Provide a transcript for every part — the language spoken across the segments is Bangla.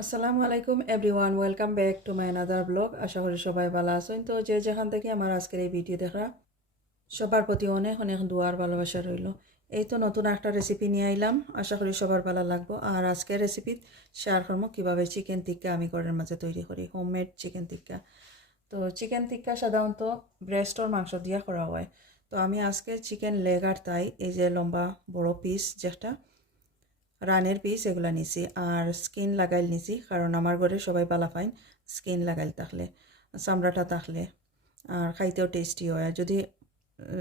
আসসালামু আলাইকুম everyone, welcome back to my another blog. আশা করি সবাই ভালো আছেন। তো যে যেখান থেকে আমার আজকের এই ভিডিও দেখা সবার প্রতি অনেক অনেক দোয়ার ভালোবাসা রইল। এই তো নতুন একটা রেসিপি নিয়ে আইলাম, আশা করি সবার ভালো লাগবো। আর আজকের রেসিপি শেয়ার করবো কীভাবে চিকেন টিক্কা আমি ঘরের মাঝে তৈরি করি, হোমমেড চিকেন টিক্কা। তো চিকেন টিক্কা সাধারণত ব্রেস্টর মাংস দিয়ে করা হয়। তো আমি আজকে চিকেন লেগ আর তাই এই যে লম্বা বড় পিস যেটা রানের পিস এগুলা নিছি আর স্কিন লাগাইল নিছি, কারণ আমার ঘরে সবাই বালা পাইন স্কিন লাগাইল থাকলে, চামড়াটা থাকলে আর খাইতেও টেস্টি হয়। আর যদি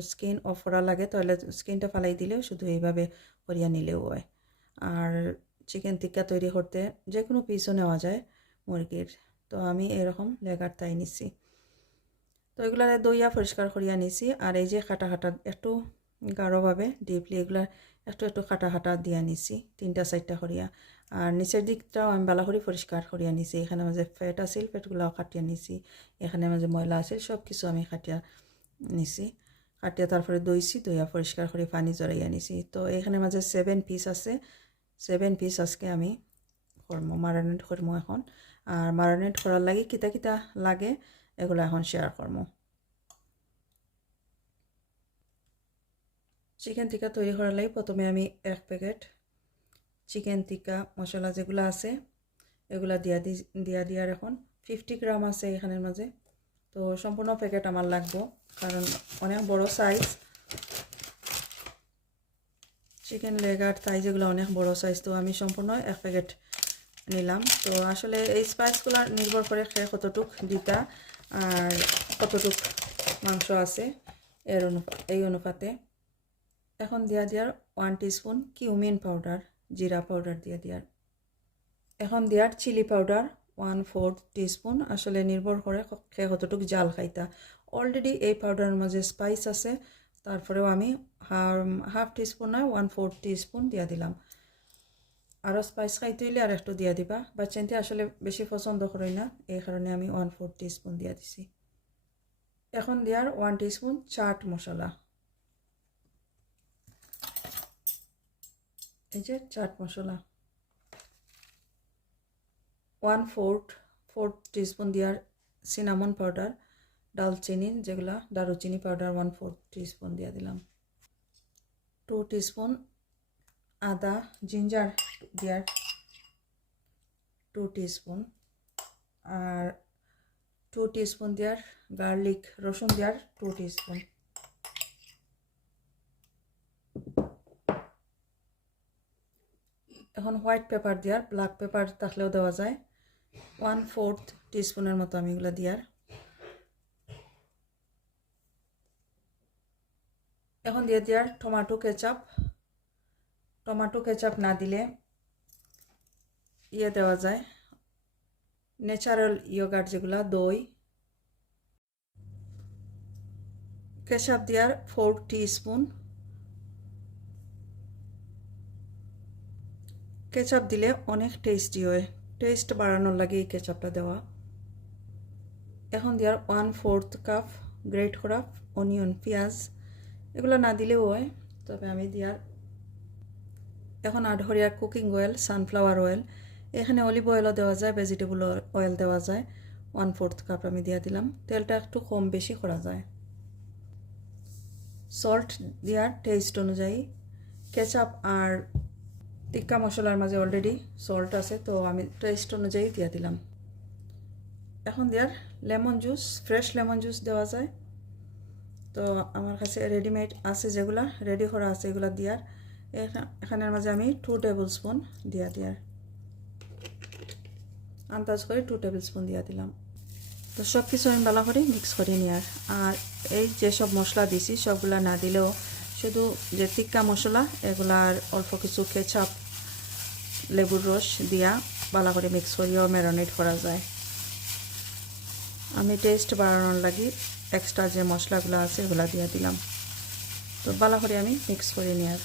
স্কিন অফ করা লাগে তাহলে স্কিনটা ফালাই দিলেও শুধু এইভাবে করিয়া নিলেও হয়। আর চিকেন টিক্কা তৈরি করতে যে কোনো পিসও নেওয়া যায় মুরগির। তো আমি এরকম লেগার তাই নিছি। তো এগুলা দইয়া পরিষ্কার করিয়া নিছি। আর এই যে খাটা খাটা একটু গাঢ়ভাবে ডিপলি এগুলা একটু একটু খাটা খাটা দিয়া নিছি, 3-4টা করিয়া। আর নিচের দিকটাও আমি ভালো করে পরিষ্কার করিয়া নিছি। এখানে মাঝে ফ্যাট আছিল, ফ্যাটগুলাও কাটিয়া নিছি। এখানে মাঝে ময়লা আছিল, সব কিছু আমি কাটিয়া নিছি। কাটিয়া তারপরে দইয়া পরিষ্কার করে পানি জড়াইয়া নিছি। তো এখানে মাঝে 7 পিস আছে। 7 পিস আজকে আমি করবো, মারানেট করবো এখন। আর মারানেট করার লাগে কিতা কিতা লাগে এগুলো এখন শেয়ার করবো। চিকেন টিক্কা তৈরি করার লাগে প্রথমে আমি 1 প্যাকেট চিকেন টিক্কা মশলা যেগুলো আছে এগুলা দিয়ার এখন 50 গ্রাম আছে এখানের মাঝে। তো সম্পূর্ণ প্যাকেট আমার লাগবো, কারণ অনেক বড় সাইজ চিকেন লেগ আর থাই যেগুলো অনেক বড় সাইজ। তো আমি সম্পূর্ণ 1 প্যাকেট নিলাম। তো আসলে এই স্পাইসগুলো নির্ভর করে খেয়ে কতটুক দিতা আর কতটুক মাংস আছে এই অনুপাতে। এখন দিয়ার 1 টিস্পুন কিউমিন পাউডার, জিরা পাউডার দিয়ার। এখন দিয়ার চিলি পাউডার 1/4 টিস্পুন। আসলে নির্ভর করে খেয়ে কতটুক জাল খাইতা। অলরেডি এই পাউডারের মাঝে স্পাইস আছে, তারপরেও আমি হাফ টিস্পুন না 1/4 টিস্পুন দিয়া দিলাম। আরও স্পাইস খাইতে হইলে আর একটু দিয়া দিবা। বাচ্চাইতে আসলে বেশি পছন্দ করি না, এই কারণে আমি 1/4 টিস্পুন দিয়া দিছি। এখন দিয়ার 1 টিস্পুন চাট মশলা, এই যে চাট মশলা 1/4 টিস্পুন দিয়ার সিনামন পাউডার, ডালচিনি যেগুলা দারুচিনি পাউডার 1/4 টিস্পুন দিয়া দিলাম। 2 টিস্পুন আদা জিঞ্জার দিয়ার 2 টিস্পুন। আর 2 টিস্পুন দিয়ার গার্লিক রসুন দিয়ার 2 টিস্পুন। এখন হোয়াইট পেপার দিয়ার, ব্ল্যাক পেপার থাকলেও দেওয়া যায়, 1/4 টিস্পুনের মতো আমি এগুলো দিয়ার। এখন দিয়ার টমেটো কেচাপ না দিলে দেওয়া যায় ন্যাচারাল ইয়োগার্ট যেগুলা দই। কেচাপ দিয়ার 4 টিস্পুন। কেচাপ দিলে অনেক টেস্টি হয়, টেস্ট বাড়ানোর লাগে এই কেচাপটা দেওয়া। এখন দিয়ার 1/4 কাপ গ্রেট করা অনিয়ন, পেঁয়াজ এগুলো না দিলেও হয়, তবে আমি দিয়ার। এখন আধরিয়ার কুকিং অয়েল, সানফ্লাওয়ার অয়েল, এখানে অলিভ অয়েলও দেওয়া যায়, ভেজিটেবল অয়েল দেওয়া যায়। 1/4 কাপ আমি দিয়া দিলাম। তেলটা একটু কম বেশি করা যায়। সল্ট দিয়ার টেস্ট অনুযায়ী। কেচাপ আর টিক্কা মশলার মাঝে অলরেডি সল্ট আছে, তো আমি টেস্ট অনুযায়ী দিয়া দিলাম। এখন দিয়ার lemon juice, fresh lemon juice দেওয়া যায়। তো আমার কাছে রেডিমেড আছে, যেগুলা রেডি করা আছে এগুলা দিয়ার। এখানের মাঝে আমি 2 টেবিল স্পুন দিয়ার আন্দাজ করে 2 টেবিল স্পুন দিয়া দিলাম। তো সব কিছু আমি ভালো করে মিক্স করে নিয়ার। আর এই যেসব মশলা দিছি সবগুলা না দিলেও শুধু যে টিক্কা মশলা এগুলার অল্প কিছু কেচাপ লেবুর রস দিয়া ভালো করে মিক্স করিয়াও ম্যারিনেট করা যায়। আমি টেস্ট বাড়ানোর লাগি এক্সট্রা যে মশলাগুলো আছে এগুলা দিয়া দিলাম। তো ভালো করে আমি মিক্স করে নিয়ার।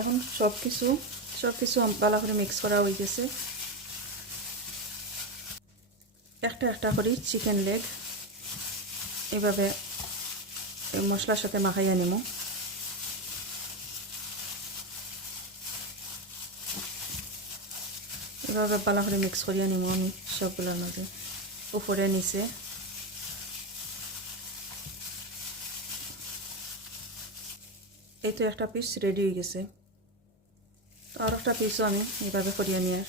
এখন সব কিছু ভালো করে মিক্স করা হয়ে গেছে। একটা করে চিকেন লেগ এভাবে মশলার সাথে মাখাইয়া নিব। এভাবে ভালো করে মিক্স করিয়া নিব আমি সবগুলোর মাঝে, উপরে নিচে। এই তো একটা পিস রেডি হয়ে গেছে। তো আর একটা পিসও আমি এইভাবে করিয়া নিয়ে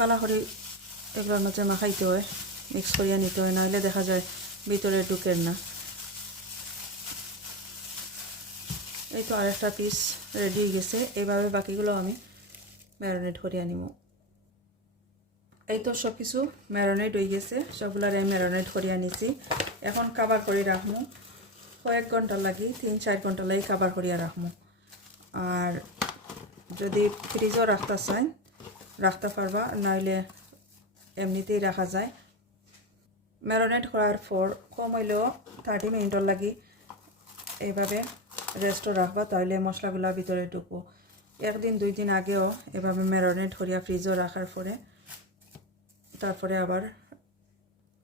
ভালো করে এগুলোর মাঝে মাখাইতে হয়, মিক্স করিয়া নিতে হয়, নাহলে দেখা যায় ভিতরে ঢুকের না। এই তো আরেকটা পিস রেডি হয়ে গেছে। এইভাবে বাকিগুলো আমি ম্যারিনেট করিয়া নিব। এই তো সব কিছু ম্যারিনেট হয়ে গেছে, সবগুলারে ম্যারিনেট করিয়া নিছি। এখন কাবার করে রাখবো কয়েক ঘন্টা লাগি, 3-4 ঘন্টা লাগি কাবার করিয়া রাখবো। আর যদি ফ্রিজও রাখতে চাই রাখতে পারবা, নাইলে এমনিতেই রাখা যায়। ম্যারিনেট করার পর কম হইলেও 30 মিনিটর লাগি এইভাবে রেস্টও রাখবা, তাহলে মশলাগুলো ভিতরে ঢুকবো। 1-2 দিন আগেও এভাবে ম্যারিনেট করিয়া ফ্রিজও রাখার পরে তারপরে আবার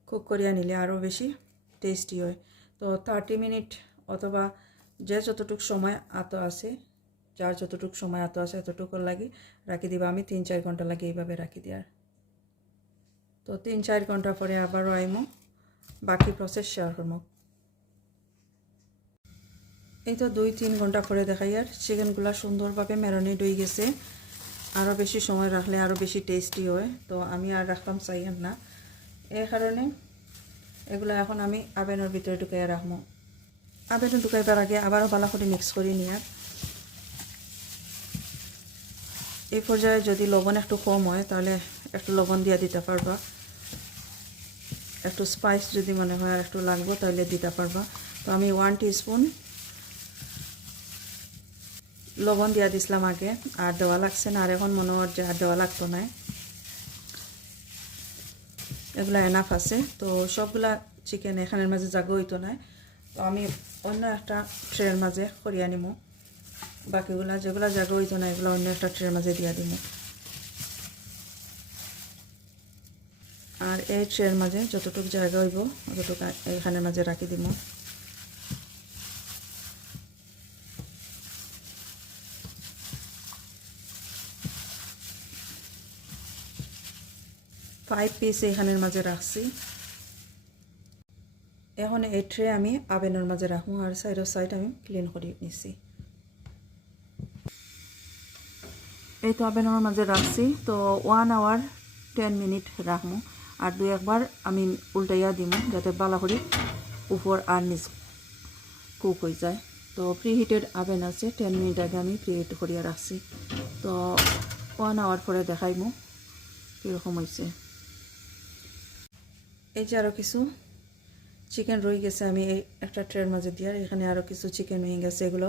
কুক করিয়া নিলে আরও বেশি টেস্টি হয়। তো 30 মিনিট অথবা যে যতটুকু সময় আতো আছে, যার যতটুকু সময় আতো আছে এতটুকু লাগি রাখি দিবা। আমি 3-4 ঘন্টা লাগে এইভাবে রাখি দিয়ার। তো 3-4 ঘন্টা পরে আবারও আইমো, বাকি প্রসেস শেয়ার করবো। এই তো 2-3 ঘন্টা পরে দেখাই আর চিকেনগুলো সুন্দরভাবে ম্যারিনেট হয়ে গেছে। আরও বেশি সময় রাখলে আরও বেশি টেস্টি হয়, তো আমি আর রাখতাম চাই না, এই কারণে এগুলো এখন আমি আভেনের ভিতরে ঢুকাইয়া রাখবো। আভেনে ঢুকাইবার আগে আবারও ভালো করে মিক্স করে নিয়ে এই পর্যায়ে যদি লবণ একটু কম হয় তাহলে একটু লবণ দিয়ে দিতে পারবা, একটু স্পাইস যদি মনে হয় আর একটু লাগবে তাহলে দিতে পারবা। তো আমি 1 টিস্পুন লবণ দিয়া দিছিলাম আগে, আর দেওয়া লাগছে না, আর এখন মনে হয় যে আর দেওয়া লাগতো না, এগুলা এনাফ আছে। তো সবগুলা চিকেন এখানের মাঝে জাগো হইতো না, তো আমি অন্য একটা ট্রের মাঝে করিয়া নিব। বাকিগুলা যেগুলা জাগো হইতো না এগুলো অন্য একটা ট্রের মাঝে দিয়া দিব। আর এই ট্রের মাঝে যতটুকু জায়গা হইব ততটুকু এখানের মাঝে রাখি দিব। ফাইভ পিস এখানের মাঝে রাখছি। এখন এই ট্রে আমি আভেনের মাঝে রাখবো, আর সাইড আমি ক্লিন করে নিছি। এই তো আভেনের মাঝে রাখছি। তো 1 আওয়ার 10 মিনিট রাখবো, আর 2-একবার আমি উল্টাইয়া দিব যাতে ভালো করে উপর আর নিচ কুক হয়ে যায়। তো প্রিহিটেড আভেন আছে, 10 মিনিট আগে আমি প্রিহিট করিয়া রাখছি। তো 1 আওয়ার পরে দেখাইমু কীরকম হয়েছে। এই যে আরও কিছু চিকেন রয়ে গেছে, আমি এই একটা ট্রের মাঝে দিয়ার এখানে আরও কিছু চিকেন হয়ে গেছে, এগুলো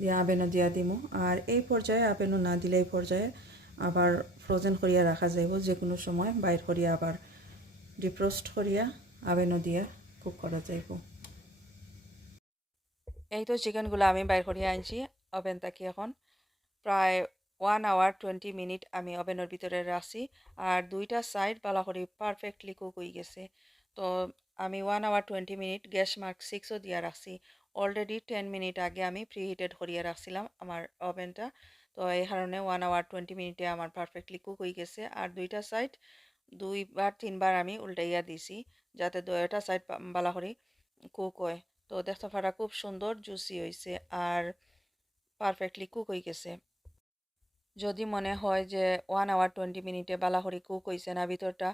দিয়ে আভেনও দিয়া দিমু। আর এই পর্যায়ে আভেনও না দিলে এই পর্যায়ে আবার ফ্রোজেন করিয়া রাখা যাইব, যে কোনো সময় বাইর করিয়া আবার ডিফ্রোস্ট করিয়া আভেনও দিয়া কুক করা যাইব। এই তো চিকেনগুলো আমি বাইর করিয়া আনছি ওভেন থেকে। এখন প্রায় 1 আওয়ার 20 মিনিট আমি ওভেনের ভিতরে রাখছি, আর দুইটা সাইড ভালো করে পারফেক্টলি কুক হয়ে গেছে। তো আমি 1 আওয়ার 20 মিনিট গ্যাস মার্ক 6ও দিয়া রাখছি। অলরেডি 10 মিনিট আগে আমি প্রিহিটেড করিয়া রাখছিলাম আমার ওভেনটা। তো এই কারণে 1 আওয়ার 20 মিনিটে আমার পারফেক্টলি কুক হয়ে গেছে। আর দুইটা সাইড 2-3 বার আমি উল্টাইয়া দিছি যাতে দুইটা সাইড ভালো করে কুক হয়। তো দেখতে পারা খুব সুন্দর জুসি হয়েছে আর পারফেক্টলি কুক হয়ে গেছে। যদি মনে হয় যে 1 আওয়ার 20 মিনিটে ভালো করে কুক হয়েছে না, ভিতরটা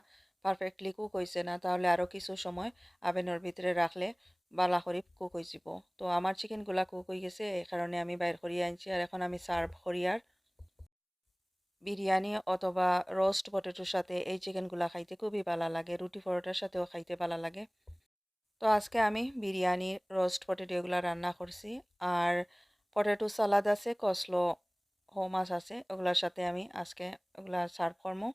পারফেক্টলি কুক হয়েছে না, তাহলে আরও কিছু সময় আভেনের ভিতরে রাখলে ভালো করে কুক হয়ে যাব। তো আমার চিকেনগুলা কুক হয়ে গেছে, এই কারণে আমি বাইর করিয়ে আনছি। আর এখন আমি সার্ভ করিয়ার বিরিয়ানি অথবা রোস্ট পটেটোর সাথে এই চিকেনগুলা খাইতে খুবই ভালো লাগে, রুটি পরোটার সাথেও খাইতে ভালো লাগে। তো আজকে আমি বিরিয়ানি রোস্ট পটেটো এগুলো রান্না করছি, আর পটেটো সালাদ আছে, কসলো মাছ আছে, ওগুলোর সাথে আমি আজকে ওগুলা সার্ভ করবো।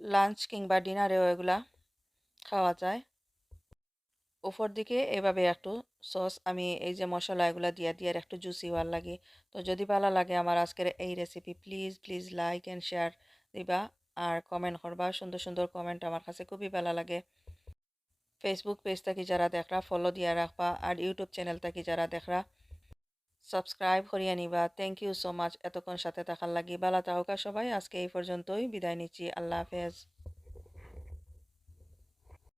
লাঞ্চ কিংবা ডিনারেও এগুলা খাওয়া যায়। উপর দিকে এভাবে একটু সস আমি এই যে মশলা এগুলা দিয়ে দিয়ে একটু জুসি হওয়ার লাগে। তো যদি ভালো লাগে আমার আজকের এই recipe, please please like and share দিবা, আর কমেন্ট করবা। সুন্দর সুন্দর কমেন্ট আমার কাছে খুবই ভালো লাগে। ফেসবুক পেজ থেকে যারা দেখরা ফলো দিয়া রাখবা, আর ইউটিউব চ্যানেল থেকে যারা দেখরা সাবস্ক্রাইব করিয়া নিবা। থ্যাংক ইউ সো মাচ এতক্ষণ সাথে থাকার লাগি। বালা থাকা সবাই, আজকে এই পর্যন্তই বিদায় নিচ্ছি। আল্লাহ হাফেজ।